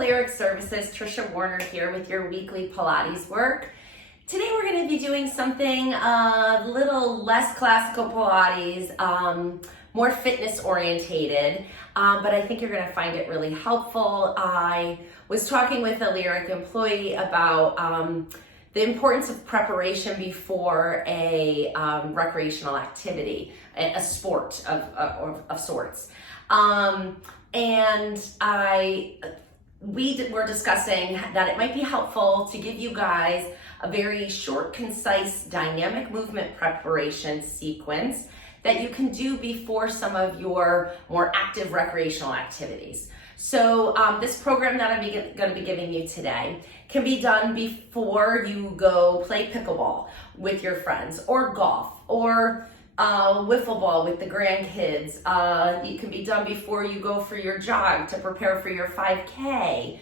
Lyric Services, Trisha Warner here with your weekly Pilates work. Today we're going to be doing something a little less classical Pilates, more fitness orientated, but I think you're going to find it really helpful. I was talking with a Lyric employee about the importance of preparation before a recreational activity, a sport of sorts. We were discussing that it might be helpful to give you guys a very short, concise, dynamic movement preparation sequence that you can do before some of your more active recreational activities. So this program that I'm going to be giving you today can be done before you go play pickleball with your friends, or golf, or wiffle ball with the grandkids. It can be done before you go for your jog to prepare for your 5K,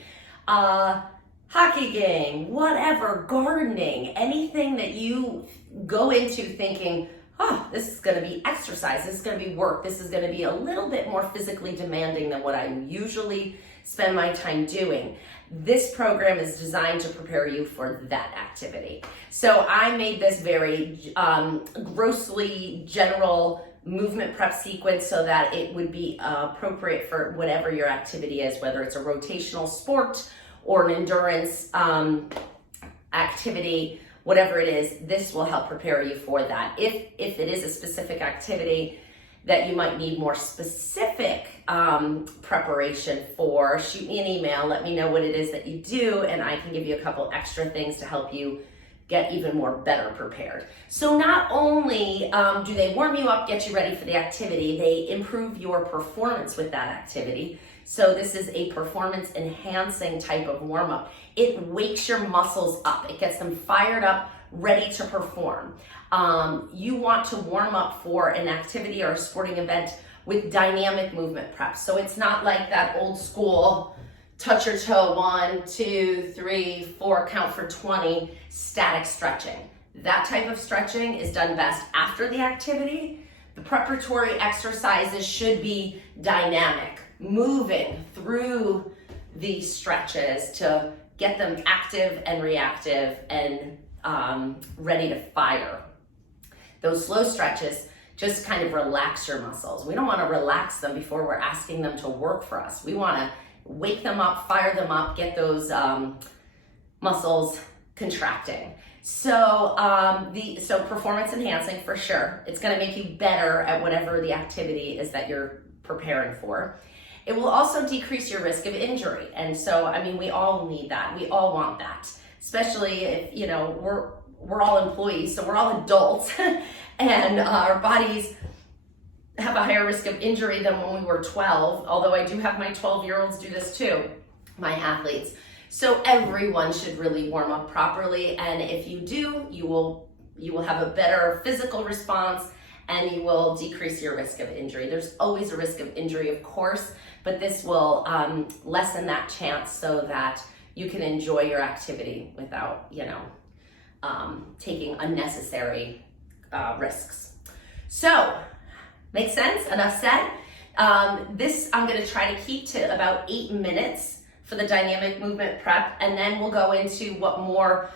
hockey game, whatever, gardening, anything that you go into thinking, oh, this is going to be exercise, this is going to be work, this is going to be a little bit more physically demanding than what I usually spend my time doing. This program is designed to prepare you for that activity. So I made this very grossly general movement prep sequence so that it would be appropriate for whatever your activity is, whether it's a rotational sport or an endurance activity, whatever it is. This will help prepare you for that. If it is a specific activity that you might need more specific preparation for, shoot me an email, let me know what it is that you do, and I can give you a couple extra things to help you get even more better prepared. So not only do they warm you up, get you ready for the activity, they improve your performance with that activity. So this is a performance enhancing type of warm up. It wakes your muscles up. It gets them fired up, ready to perform. You want to warm up for an activity or a sporting event with dynamic movement prep. So it's not like that old school touch your toe, 1, 2, 3, 4, count for 20, static stretching. That type of stretching is done best after the activity. The preparatory exercises should be dynamic, moving through these stretches to get them active and reactive and ready to fire. Those slow stretches just kind of relax your muscles. We don't want to relax them before we're asking them to work for us. We want to wake them up, fire them up, get those muscles contracting. So performance enhancing for sure. It's going to make you better at whatever the activity is that you're preparing for. It will also decrease your risk of injury. And so, I mean, we all need that. We all want that, especially if, you know, we're all employees, so we're all adults and our bodies have a higher risk of injury than when we were 12, although I do have my 12-year-olds do this too, my athletes. So everyone should really warm up properly, and if you do, you will have a better physical response and you will decrease your risk of injury. There's always a risk of injury, of course, but this will lessen that chance so that you can enjoy your activity without, you know, taking unnecessary risks. So, make sense? Enough said? This I'm going to try to keep to about 8 minutes for the dynamic movement prep, and then we'll go into what more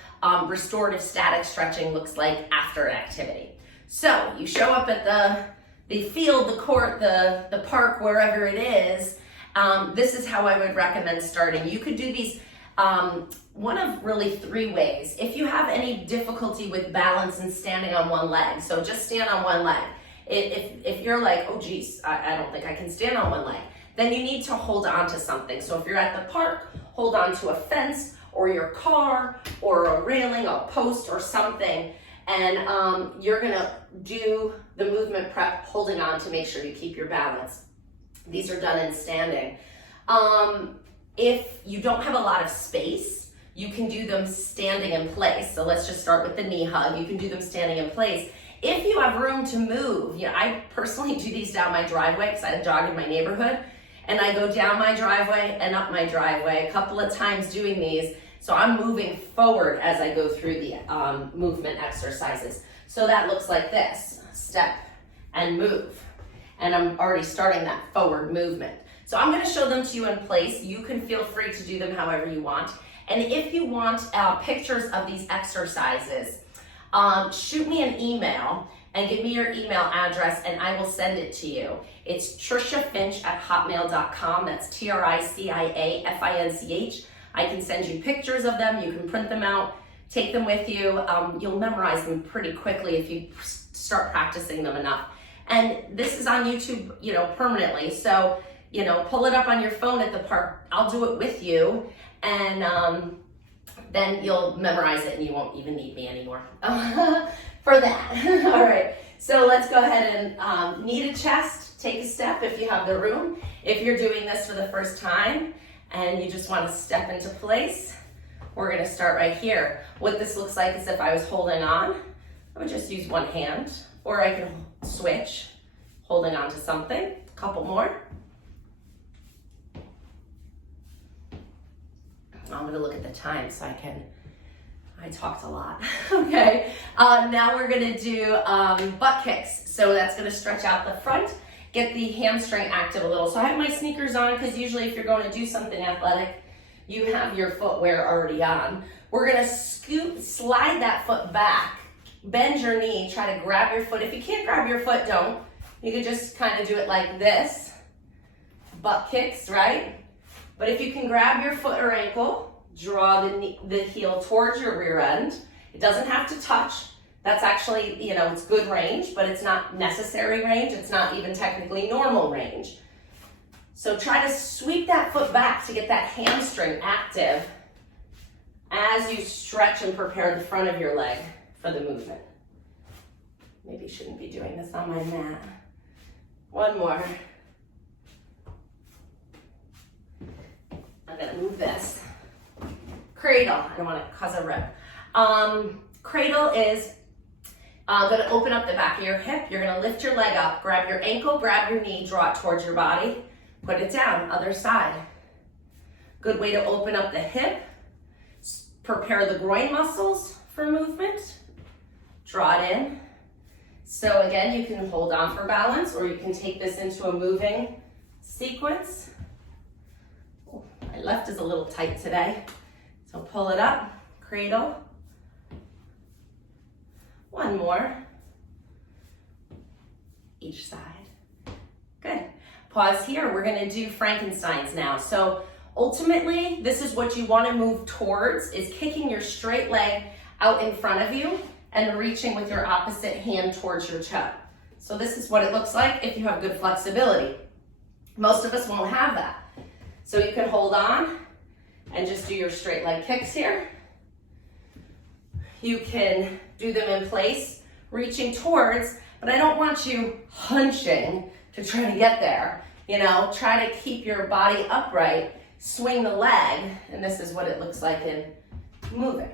restorative static stretching looks like after an activity. So you show up at the field, the court, the park, wherever it is. This is how I would recommend starting. You could do these one of really 3 ways. If you have any difficulty with balance and standing on one leg, so just stand on one leg. If you're like, oh geez, I don't think I can stand on one leg, then you need to hold on to something. So if you're at the park, hold on to a fence or your car or a railing, a post or something, and you're gonna do the movement prep holding on to make sure you keep your balance. These are done in standing. If you don't have a lot of space, you can do them standing in place. So let's just start with the knee hug. You can do them standing in place. If you have room to move, you know, I personally do these down my driveway because I jog in my neighborhood, and I go down my driveway and up my driveway a couple of times doing these. So I'm moving forward as I go through the movement exercises. So that looks like this, step and move. And I'm already starting that forward movement. So I'm gonna show them to you in place. You can feel free to do them however you want. And if you want pictures of these exercises, shoot me an email and give me your email address and I will send it to you. It's triciafinch@hotmail.com. That's TRICIAFINCH. I can send you pictures of them. You can print them out, take them with you. You'll memorize them pretty quickly if you start practicing them enough. And this is on YouTube, permanently. So, pull it up on your phone at the park. I'll do it with you. And then you'll memorize it and you won't even need me anymore for that. All right, so let's go ahead and knee to chest, take a step if you have the room. If you're doing this for the first time and you just want to step into place, we're gonna start right here. What this looks like is if I was holding on, I would just use one hand, or I can switch, holding on to something. A couple more. I'm gonna look at the time so I talked a lot. Okay, now we're gonna do butt kicks. So that's gonna stretch out the front, get the hamstring active a little. So I have my sneakers on because usually if you're going to do something athletic, you have your footwear already on. We're gonna slide that foot back, bend your knee, try to grab your foot. If you can't grab your foot, don't. You can just kind of do it like this, butt kicks, right? But if you can grab your foot or ankle, draw the heel towards your rear end. It doesn't have to touch. That's actually, it's good range, but it's not necessary range. It's not even technically normal range. So try to sweep that foot back to get that hamstring active as you stretch and prepare the front of your leg for the movement. Maybe you shouldn't be doing this on my mat. One more. I'm gonna move this. Cradle, I don't wanna cause a rip. Cradle is gonna open up the back of your hip. You're gonna lift your leg up, grab your ankle, grab your knee, draw it towards your body, put it down, other side. Good way to open up the hip, prepare the groin muscles for movement, draw it in. So again, you can hold on for balance or you can take this into a moving sequence. My left is a little tight today, so pull it up, cradle. One more, each side. Good. Pause here, we're gonna do Frankensteins now. So ultimately, this is what you wanna move towards, is kicking your straight leg out in front of you and reaching with your opposite hand towards your toe. So this is what it looks like if you have good flexibility. Most of us won't have that. So you can hold on and just do your straight leg kicks here. You can do them in place, reaching towards, but I don't want you hunching to try to get there. Try to keep your body upright, swing the leg, and this is what it looks like in moving.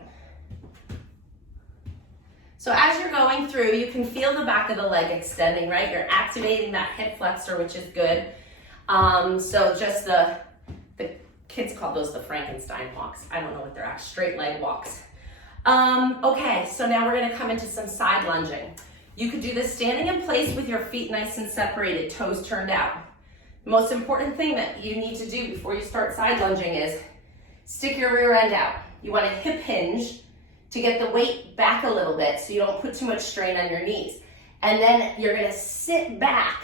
So as you're going through, you can feel the back of the leg extending, right? You're activating that hip flexor, which is good. So just the kids call those the Frankenstein walks. I don't know what they're at, straight leg walks. Okay, so now we're gonna come into some side lunging. You could do this standing in place with your feet nice and separated, toes turned out. The most important thing that you need to do before you start side lunging is stick your rear end out. You wanna hip hinge to get the weight back a little bit so you don't put too much strain on your knees. And then you're gonna sit back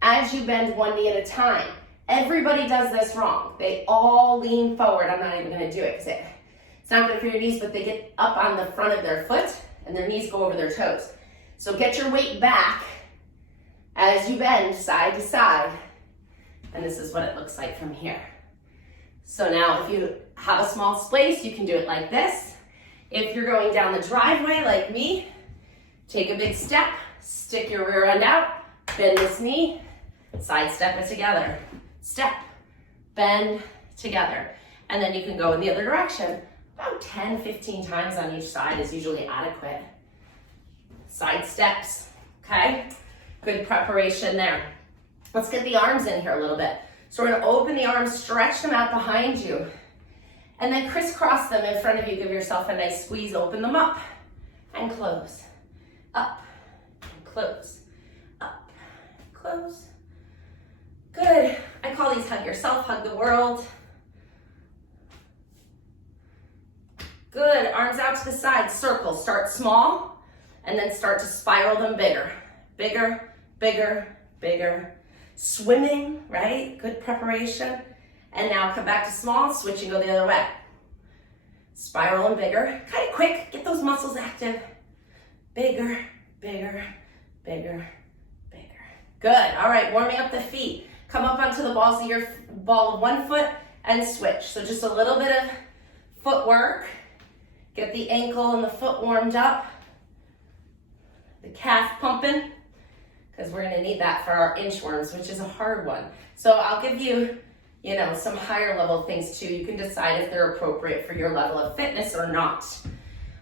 as you bend one knee at a time. Everybody does this wrong. They all lean forward. I'm not even gonna do it because it's not good for your knees, but they get up on the front of their foot and their knees go over their toes. So get your weight back as you bend side to side. And this is what it looks like from here. So now if you have a small space, you can do it like this. If you're going down the driveway like me, take a big step, stick your rear end out, bend this knee, side step it together. Step, bend together. And then you can go in the other direction. About 10, 15 times on each side is usually adequate. Side steps, okay? Good preparation there. Let's get the arms in here a little bit. So we're gonna open the arms, stretch them out behind you, and then crisscross them in front of you. Give yourself a nice squeeze, open them up, and close. Up, and close, up, close. Good. I call these hug yourself, hug the world. Good. Arms out to the side, circle. Start small and then start to spiral them bigger. Bigger, bigger, bigger. Swimming, right? Good preparation. And now come back to small, switch and go the other way. Spiral and bigger. Kind of quick, get those muscles active. Bigger, bigger, bigger, bigger. Good. All right, warming up the feet. Come up onto the balls of your ball of one foot and switch. So just a little bit of footwork. Get the ankle and the foot warmed up. The calf pumping, because we're gonna need that for our inchworms, which is a hard one. So I'll give you, some higher level things too. You can decide if they're appropriate for your level of fitness or not.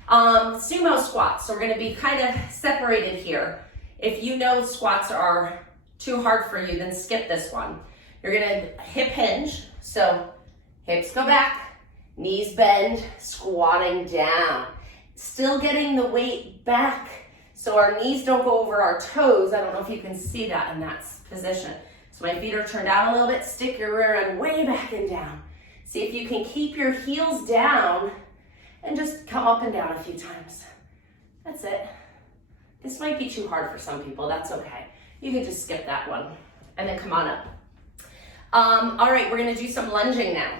Sumo squats, so we're gonna be kind of separated here. If you know squats are too hard for you, then skip this one. You're gonna hip hinge, so hips go back, knees bend, squatting down. Still getting the weight back so our knees don't go over our toes. I don't know if you can see that in that position. So my feet are turned out a little bit, stick your rear end way back and down. See if you can keep your heels down and just come up and down a few times. That's it. This might be too hard for some people, that's okay. You can just skip that one and then come on up. All right, we're gonna do some lunging now.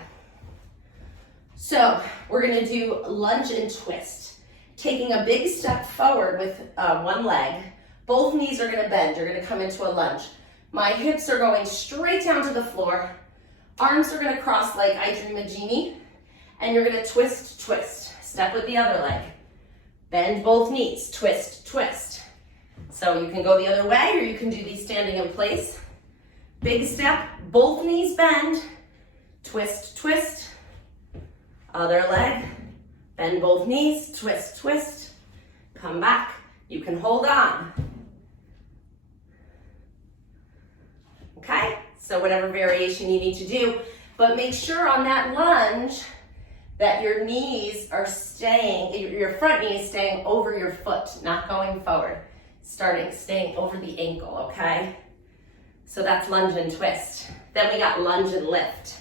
So we're gonna do lunge and twist. Taking a big step forward with one leg. Both knees are gonna bend, you're gonna come into a lunge. My hips are going straight down to the floor. Arms are gonna cross like I Dream a Genie. And you're gonna twist, twist. Step with the other leg. Bend both knees, twist, twist. So you can go the other way or you can do these standing in place. Big step, both knees bend, twist, twist. Other leg, bend both knees, twist, twist. Come back, you can hold on. Okay, so whatever variation you need to do, but make sure on that lunge that your knees are staying, your front knee is staying over your foot, not going forward. Staying over the ankle, okay? So that's lunge and twist. Then we got lunge and lift.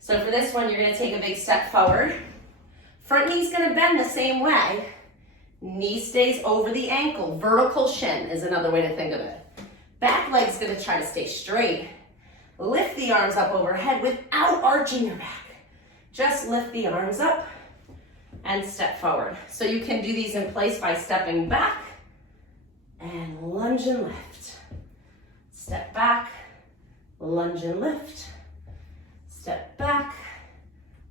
So for this one, you're gonna take a big step forward. Front knee's gonna bend the same way. Knee stays over the ankle. Vertical shin is another way to think of it. Back leg's gonna try to stay straight. Lift the arms up overhead without arching your back. Just lift the arms up and step forward. So you can do these in place by stepping back and lunge and lift. Step back, lunge and lift. Step back,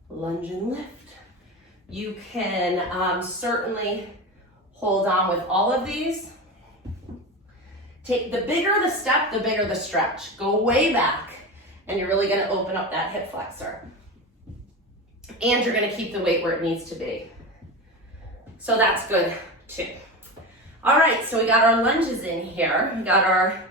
lunge and lift. You can certainly hold on with all of these. Take the bigger the step, the bigger the stretch. Go way back, and you're really gonna open up that hip flexor. And you're gonna keep the weight where it needs to be. So that's good too. All right, so we got our lunges in here. We got our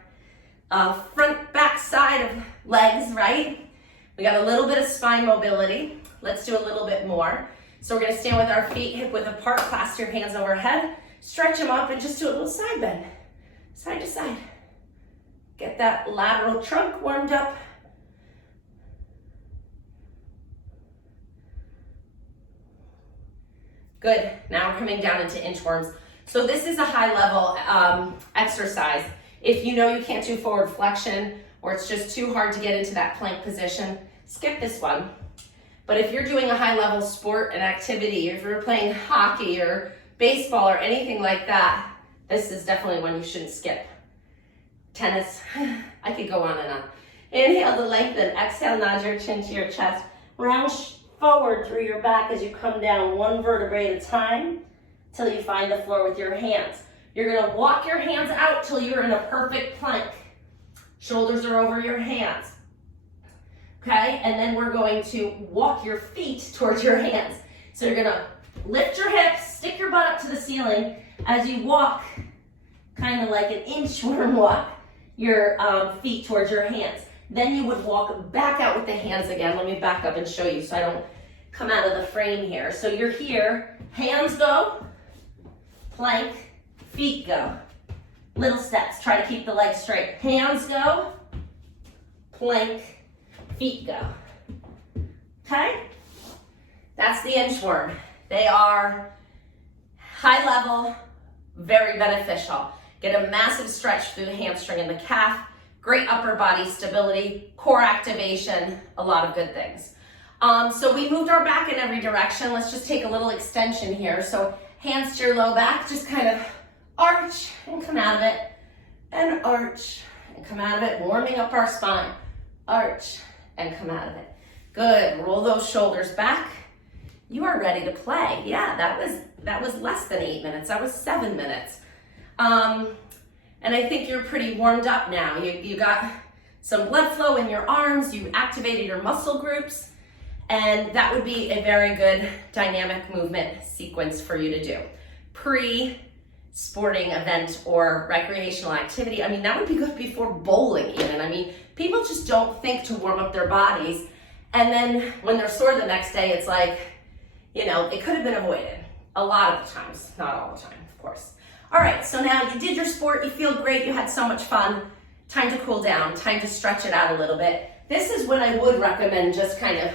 front, back side of legs, right? We got a little bit of spine mobility. Let's do a little bit more. So we're gonna stand with our feet hip width apart, clasp your hands overhead, stretch them up, and just do a little side bend, side to side. Get that lateral trunk warmed up. Good, now we're coming down into inchworms. So this is a high level exercise. If you know you can't do forward flexion or it's just too hard to get into that plank position, skip this one. But if you're doing a high level sport and activity, if you're playing hockey or baseball or anything like that, this is definitely one you shouldn't skip. Tennis, I could go on and on. Inhale to lengthen, exhale, nod your chin to your chest. Round forward through your back as you come down one vertebrae at a time till you find the floor with your hands. You're gonna walk your hands out till you're in a perfect plank. Shoulders are over your hands. Okay, and then we're going to walk your feet towards your hands. So you're gonna lift your hips, stick your butt up to the ceiling as you walk, kind of like an inchworm walk, your feet towards your hands. Then you would walk back out with the hands again. Let me back up and show you so I don't come out of the frame here. So you're here, hands go, plank, feet go. Little steps, try to keep the legs straight. Hands go, plank, feet go. Okay? That's the inchworm. They are high level, very beneficial. Get a massive stretch through the hamstring and the calf, great upper body stability, core activation, a lot of good things. So we moved our back in every direction. Let's just take a little extension here. So hands to your low back, just kind of arch and come out of it, and arch and come out of it, warming up our spine. Arch and come out of it. Good, roll those shoulders back. You are ready to play. Yeah, that was less than 8 minutes. That was 7 minutes. And I think you're pretty warmed up now. You got some blood flow in your arms, you activated your muscle groups, and that would be a very good dynamic movement sequence for you to do. Pre-sporting event or recreational activity. I mean, that would be good before bowling even. I mean, people just don't think to warm up their bodies, and then when they're sore the next day, it's like, you know, it could have been avoided a lot of the times, not all the time, of course. All right, so now you did your sport, you feel great, you had so much fun. Time to cool down, time to stretch it out a little bit. This is when I would recommend just kind of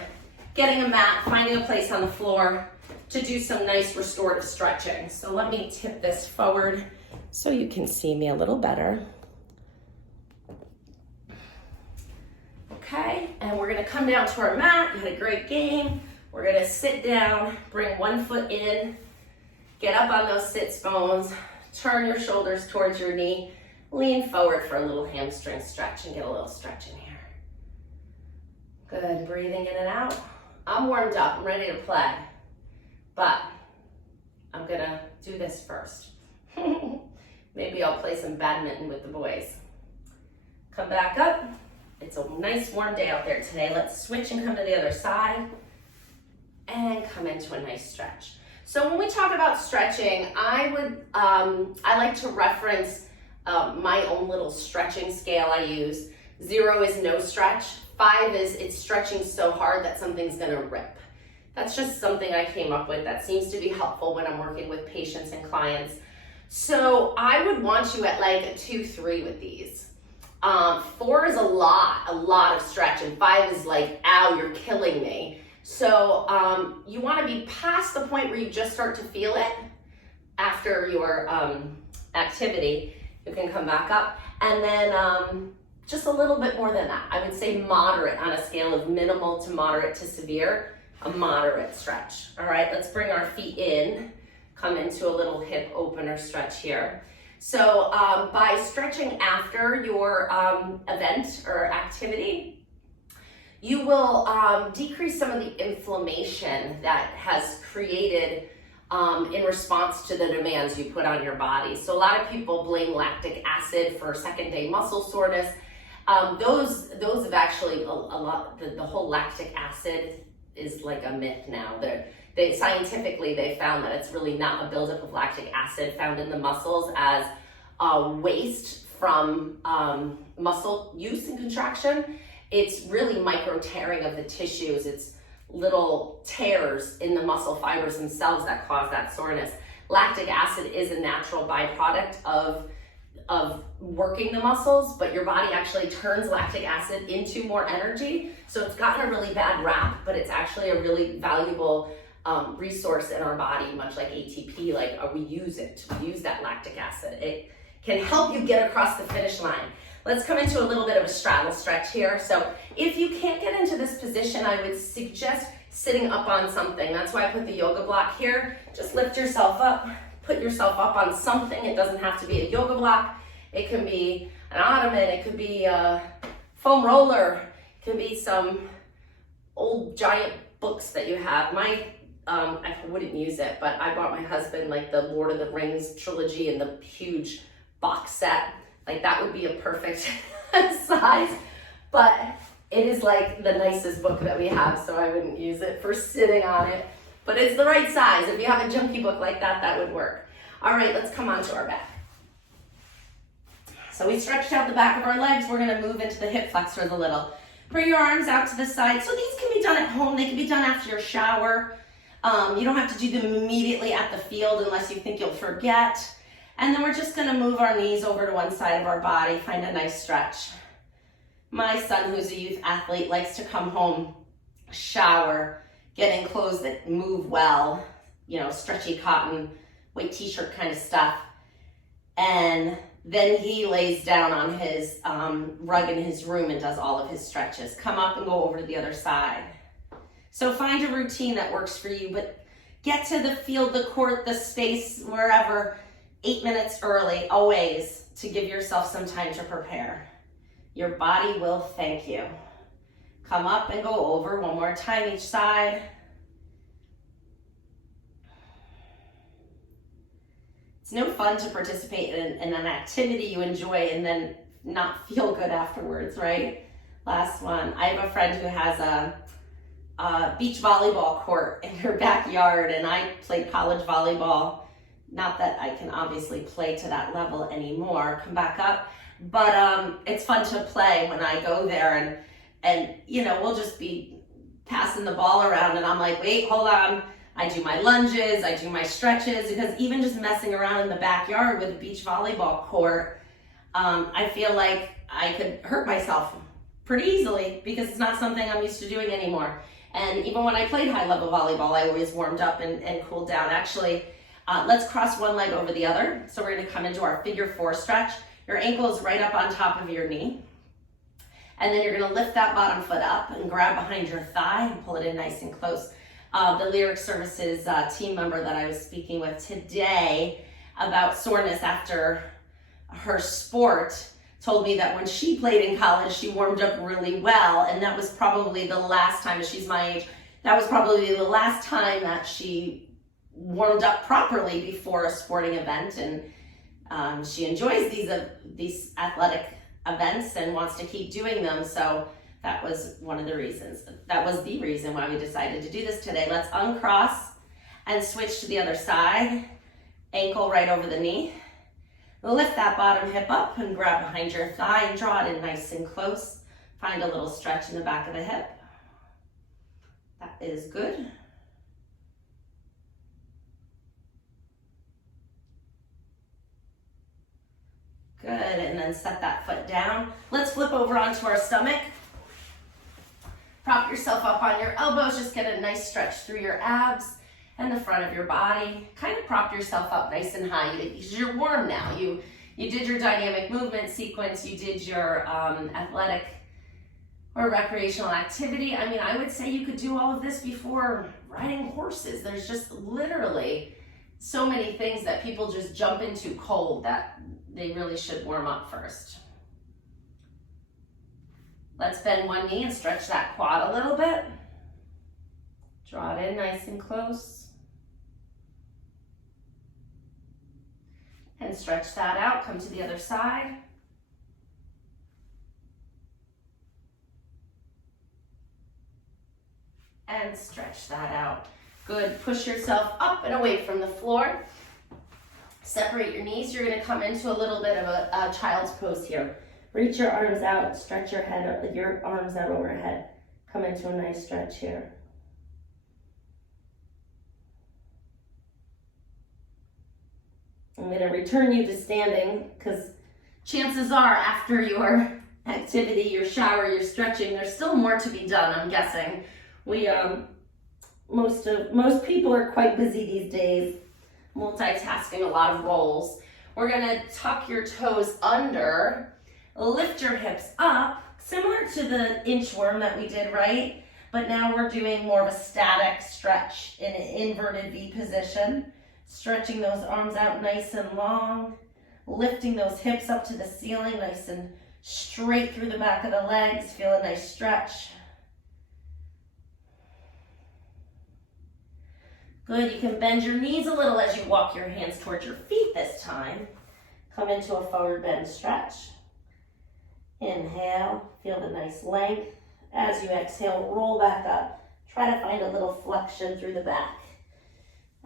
getting a mat, finding a place on the floor to do some nice restorative stretching. So let me tip this forward so you can see me a little better. Okay, and we're gonna come down to our mat. You had a great game. We're gonna sit down, bring one foot in, get up on those sits bones, turn your shoulders towards your knee, lean forward for a little hamstring stretch and get a little stretch in here. Good, breathing in and out. I'm warmed up, I'm ready to play, but I'm gonna do this first. Maybe I'll play some badminton with the boys. Come back up. It's a nice warm day out there today. Let's switch and come to the other side and come into a nice stretch. So when we talk about stretching, I like to reference my own little stretching scale I use. 0 is no stretch. 5 is it's stretching so hard that something's gonna rip. That's just something I came up with that seems to be helpful when I'm working with patients and clients. So I would want you at like a 2-3 with these. 4 is a lot of stretch, and 5 is like, ow, you're killing me. So you want to be past the point where you just start to feel it after your activity. You can come back up, and then just a little bit more than that. I would say moderate on a scale of minimal to moderate to severe, a moderate stretch. All right, let's bring our feet in, come into a little hip opener stretch here. So by stretching after your event or activity, you will decrease some of the inflammation that has created in response to the demands you put on your body. So a lot of people blame lactic acid for second day muscle soreness. Those have actually a lot, the whole lactic acid is like a myth now. Scientifically, they found that it's really not a buildup of lactic acid found in the muscles as waste from muscle use and contraction. It's really micro tearing of the tissues. It's little tears in the muscle fibers themselves that cause that soreness. Lactic acid is a natural byproduct of working the muscles, but your body actually turns lactic acid into more energy. So it's gotten a really bad rap, but it's actually a really valuable resource in our body, much like ATP. Like we use it. We use that lactic acid. It can help you get across the finish line. Let's come into a little bit of a straddle stretch here. So if you can't get into this position, I would suggest sitting up on something. That's why I put the yoga block here. Just lift yourself up, put yourself up on something. It doesn't have to be a yoga block. It can be an ottoman. It could be a foam roller. It could be some old giant books that you have. I wouldn't use it, but I bought my husband like the Lord of the Rings trilogy and the huge box set. Like that would be a perfect size, but it is like the nicest book that we have, so I wouldn't use it for sitting on it, but it's the right size. If you have a junky book like that, that would work. All right, let's come onto our back. So we stretched out the back of our legs. We're gonna move into the hip flexors a little. Bring your arms out to the side. So these can be done at home. They can be done after your shower. You don't have to do them immediately at the field unless you think you'll forget. And then we're just gonna move our knees over to one side of our body, find a nice stretch. My son, who's a youth athlete, likes to come home, shower, get in clothes that move well, you know, stretchy cotton, white t-shirt kind of stuff. And then he lays down on his rug in his room and does all of his stretches. Come up and go over to the other side. So find a routine that works for you, but get to the field, the court, the space, wherever, 8 minutes early, always, to give yourself some time to prepare. Your body will thank you. Come up and go over one more time each side. It's no fun to participate in an activity you enjoy and then not feel good afterwards, right? Last one. I have a friend who has a beach volleyball court in her backyard, and I played college volleyball. Not that I can obviously play to that level anymore, come back up, but it's fun to play when I go there, and you know, we'll just be passing the ball around and I'm like, wait, hold on. I do my lunges, I do my stretches, because even just messing around in the backyard with a beach volleyball court, I feel like I could hurt myself pretty easily because it's not something I'm used to doing anymore. And even when I played high level volleyball, I always warmed up and cooled down. Actually, let's cross one leg over the other. So we're gonna come into our figure 4 stretch. Your ankle is right up on top of your knee. And then you're gonna lift that bottom foot up and grab behind your thigh and pull it in nice and close. The Lyric Services team member that I was speaking with today about soreness after her sport told me that when she played in college, she warmed up really well, and that was probably the last time, she's my age, that was probably the last time that she warmed up properly before a sporting event, and she enjoys these athletic events and wants to keep doing them, so that was one of the reasons. That was the reason why we decided to do this today. Let's uncross and switch to the other side. Ankle right over the knee. Lift that bottom hip up and grab behind your thigh and draw it in nice and close. Find a little stretch in the back of the hip. That is good. Good, and then set that foot down. Let's flip over onto our stomach. Prop yourself up on your elbows, just get a nice stretch through your abs and the front of your body. Kind of prop yourself up nice and high. You're warm now. You did your dynamic movement sequence, you did your athletic or recreational activity. I mean, I would say you could do all of this before riding horses. There's just literally so many things that people just jump into cold that they really should warm up first. Let's bend one knee and stretch that quad a little bit. Draw it in nice and close. And stretch that out, come to the other side. And stretch that out. Good, push yourself up and away from the floor. Separate your knees. You're gonna come into a little bit of a child's pose here. Reach your arms out, stretch your head, your arms out overhead. Come into a nice stretch here. I'm going to return you to standing because chances are after your activity, your shower, your stretching, there's still more to be done, I'm guessing. Most people are quite busy these days, multitasking a lot of roles. We're going to tuck your toes under. Lift your hips up, similar to the inchworm that we did, right? But now we're doing more of a static stretch in an inverted V position. Stretching those arms out nice and long. Lifting those hips up to the ceiling, nice and straight through the back of the legs. Feel a nice stretch. Good, you can bend your knees a little as you walk your hands towards your feet this time. Come into a forward bend stretch. Inhale, feel the nice length. As you exhale, roll back up. Try to find a little flexion through the back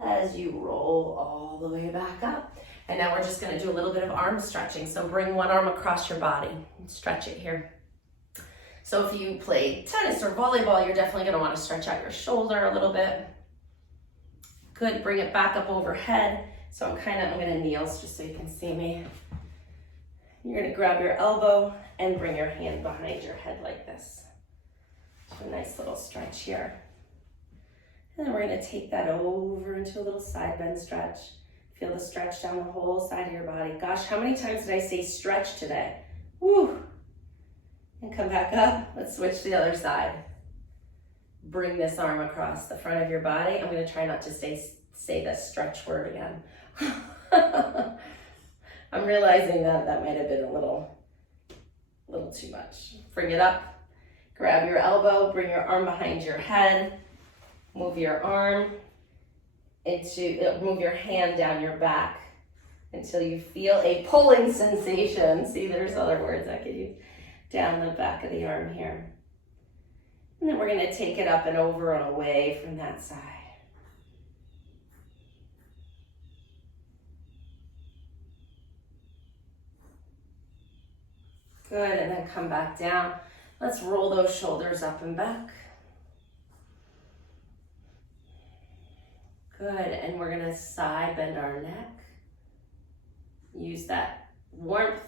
as you roll all the way back up. And now we're just gonna do a little bit of arm stretching. So bring one arm across your body and stretch it here. So if you play tennis or volleyball, you're definitely gonna wanna stretch out your shoulder a little bit. Good, bring it back up overhead. So I'm gonna kneel just so you can see me. You're gonna grab your elbow and bring your hand behind your head like this. So a nice little stretch here. And then we're gonna take that over into a little side bend stretch. Feel the stretch down the whole side of your body. Gosh, how many times did I say stretch today? Woo! And come back up. Let's switch to the other side. Bring this arm across the front of your body. I'm gonna try not to say the stretch word again. I'm realizing that might have been a little too much. Bring it up, grab your elbow, bring your arm behind your head, move your arm move your hand down your back until you feel a pulling sensation. See, there's other words I could use. Down the back of the arm here. And then we're gonna take it up and over and away from that side. Good, and then come back down. Let's roll those shoulders up and back. Good, and we're gonna side bend our neck. Use that warmth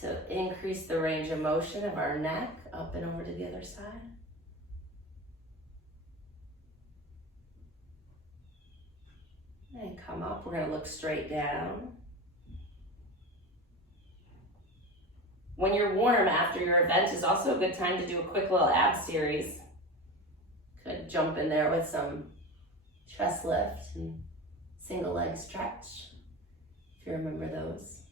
to increase the range of motion of our neck, up and over to the other side. And come up, we're gonna look straight down. When you're warm after your event is also a good time to do a quick little ab series. Could jump in there with some chest lift and single leg stretch, if you remember those.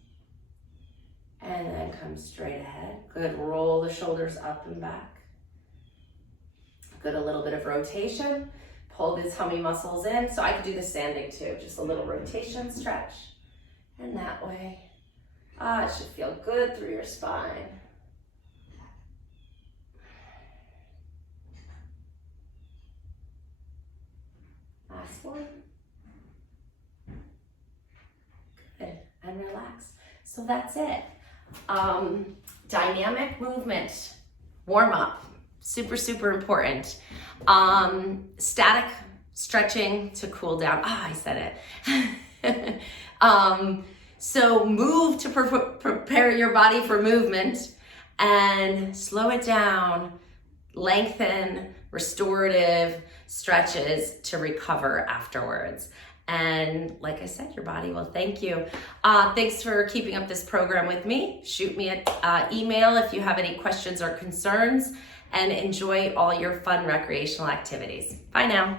And then come straight ahead. Good, roll the shoulders up and back. Good, a little bit of rotation. Pull the tummy muscles in. So I could do the standing too, just a little rotation, stretch. And that way. It should feel good through your spine. Last one. Good, and relax. So that's it. Dynamic movement, warm up, super, super important. Static stretching to cool down. I said it. So move to prepare your body for movement and slow it down, lengthen, restorative stretches to recover afterwards. And like I said, your body will thank you. Thanks for keeping up this program with me. Shoot me an email if you have any questions or concerns, and enjoy all your fun recreational activities. Bye now.